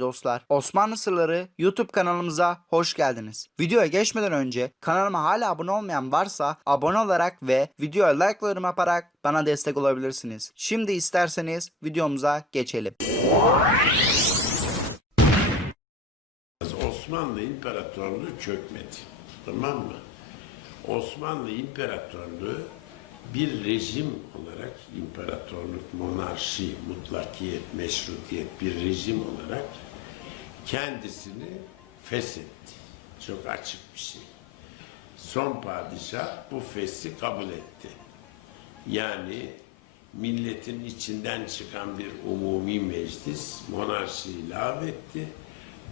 dostlar, Osmanlı Sırları YouTube kanalımıza hoş geldiniz. Videoya geçmeden önce kanalıma hala abone olmayan varsa abone olarak ve videoya like ve yorum yaparak bana destek olabilirsiniz. Şimdi isterseniz videomuza geçelim. Osmanlı İmparatorluğu çökmedi. Tamam mı? Osmanlı İmparatorluğu bir rejim olarak imparatorluk, monarşi, mutlakiyet, meşrutiyet bir rejim olarak kendisini feshetti. Çok açık bir şey. Son padişah bu feshi kabul etti. Yani milletin içinden çıkan bir umumi meclis monarşiyi lağvetti.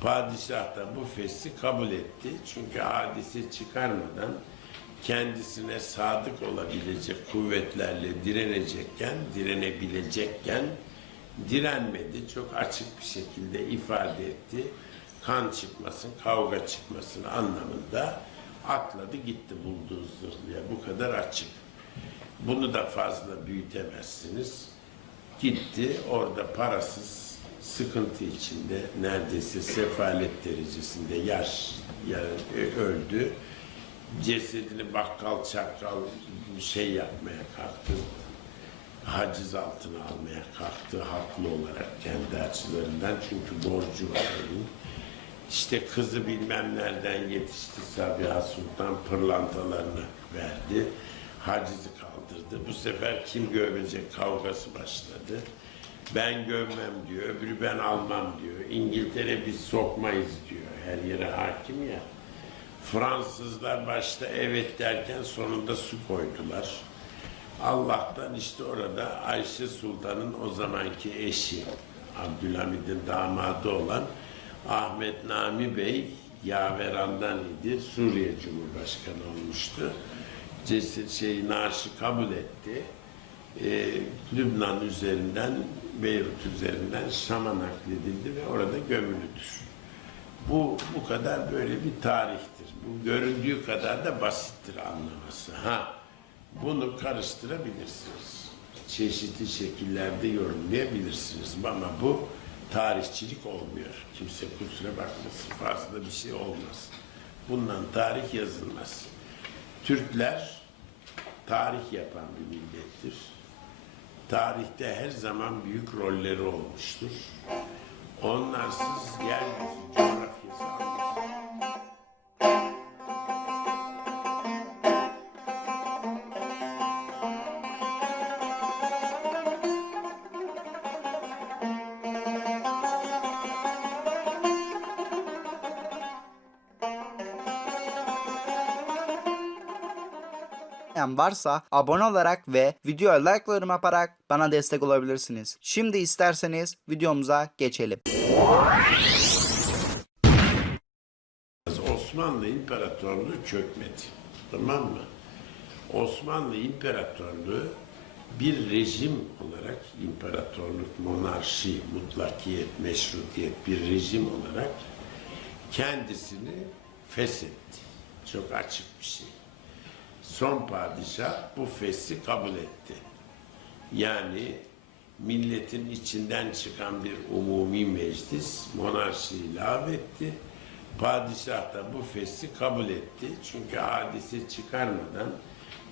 Padişah da bu fesli kabul etti. Çünkü hadise çıkarmadan kendisine sadık olabilecek kuvvetlerle direnecekken, direnebilecekken direnmedi. Çok açık bir şekilde ifade etti. Kan çıkmasın, kavga çıkmasın anlamında atladı gitti bulduğu zırhlıya. Bu kadar açık. Bunu da fazla büyütemezsiniz. Gitti orada parasız, sıkıntı içinde, neredeyse sefalet derecesinde yaş yani öldü. Cesedini bakkal çakkal bir şey yapmaya kalktı. Haciz altına almaya kalktı haklı olarak kendi açılarından çünkü borcu var onun. İşte kızı bilmem nereden yetişti Sabiha Sultan pırlantalarını verdi. Hacizi kaldırdı. Bu sefer kim gömecek kavgası başladı. Ben gömmem diyor, öbürü ben almam diyor. İngiltere biz sokmayız diyor. Her yere hakim ya. Fransızlar başta evet derken sonunda su koydular. Allah'tan işte orada Ayşe Sultan'ın o zamanki eşi, Abdülhamid'in damadı olan Ahmet Nami Bey yaverandan idi. Suriye Cumhurbaşkanı olmuştu. Cesit şey naaşı kabul etti. Ee, Lübnan üzerinden, Beyrut üzerinden Şam'a nakledildi ve orada gömülüdür. Bu bu kadar böyle bir tarihtir. Bu göründüğü kadar da basittir anlaması. Ha, bunu karıştırabilirsiniz. Çeşitli şekillerde yorumlayabilirsiniz ama bu tarihçilik olmuyor. Kimse kusura bakmasın fazla bir şey olmaz. Bundan tarih yazılmaz. Türkler tarih yapan bir millettir. Tarihte her zaman büyük rolleri olmuştur. Onlarsız yeryüzü coğrafyası anlaşılmaz. Olmayan varsa abone olarak ve videoya like yaparak bana destek olabilirsiniz. Şimdi isterseniz videomuza geçelim. Osmanlı İmparatorluğu çökmedi. Tamam mı? Osmanlı İmparatorluğu bir rejim olarak imparatorluk, monarşi, mutlakiyet, meşrutiyet bir rejim olarak kendisini feshetti. Çok açık bir şey. Son padişah bu fesli kabul etti. Yani milletin içinden çıkan bir umumi meclis monarşiyi lağvetti. Padişah da bu fesli kabul etti. Çünkü hadise çıkarmadan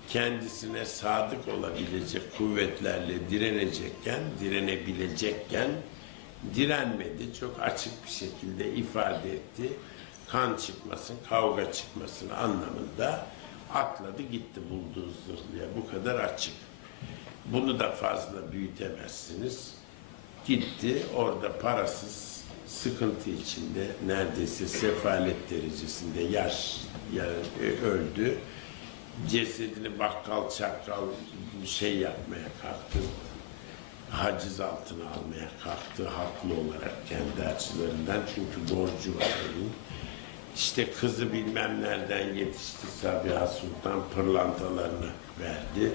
kendisine sadık olabilecek kuvvetlerle direnecekken, direnebilecekken direnmedi. Çok açık bir şekilde ifade etti. Kan çıkmasın, kavga çıkmasın anlamında atladı gitti bulduğu zırhlıya. Bu kadar açık. Bunu da fazla büyütemezsiniz. Gitti orada parasız, sıkıntı içinde, neredeyse sefalet derecesinde yaş yani e, öldü. Cesedini bakkal çakkal bir şey yapmaya kalktı. Haciz altına almaya kalktı haklı olarak kendi açılarından çünkü borcu var onun. İşte kızı bilmem nereden yetişti Sabiha Sultan pırlantalarını verdi.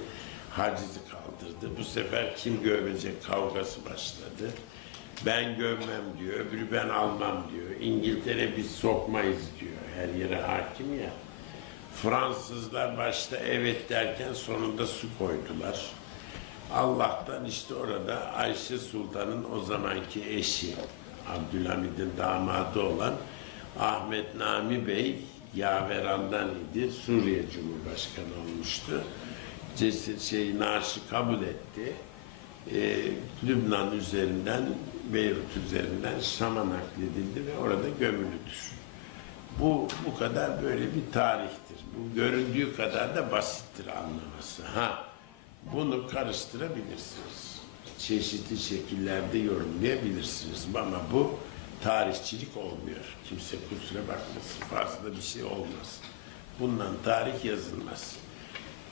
Hacizi kaldırdı. Bu sefer kim gömecek kavgası başladı. Ben gömmem diyor, öbürü ben almam diyor. İngiltere biz sokmayız diyor. Her yere hakim ya. Fransızlar başta evet derken sonunda su koydular. Allah'tan işte orada Ayşe Sultan'ın o zamanki eşi Abdülhamid'in damadı olan Ahmet Nami Bey Yaveran'dan idi. Suriye Cumhurbaşkanı olmuştu. Ceset şey naaşı kabul etti. Ee, Lübnan üzerinden Beyrut üzerinden Şam'a nakledildi ve orada gömülüdür. Bu bu kadar böyle bir tarihtir. Bu göründüğü kadar da basittir anlaması. Ha, bunu karıştırabilirsiniz. Çeşitli şekillerde yorumlayabilirsiniz ama bu tarihçilik olmuyor. Kimse kusura bakmasın. Fazla bir şey olmaz. Bundan tarih yazılmaz.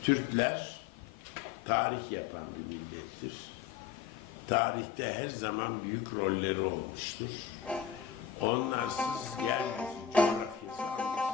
Türkler tarih yapan bir millettir. Tarihte her zaman büyük rolleri olmuştur. Onlarsız yeryüzü coğrafyası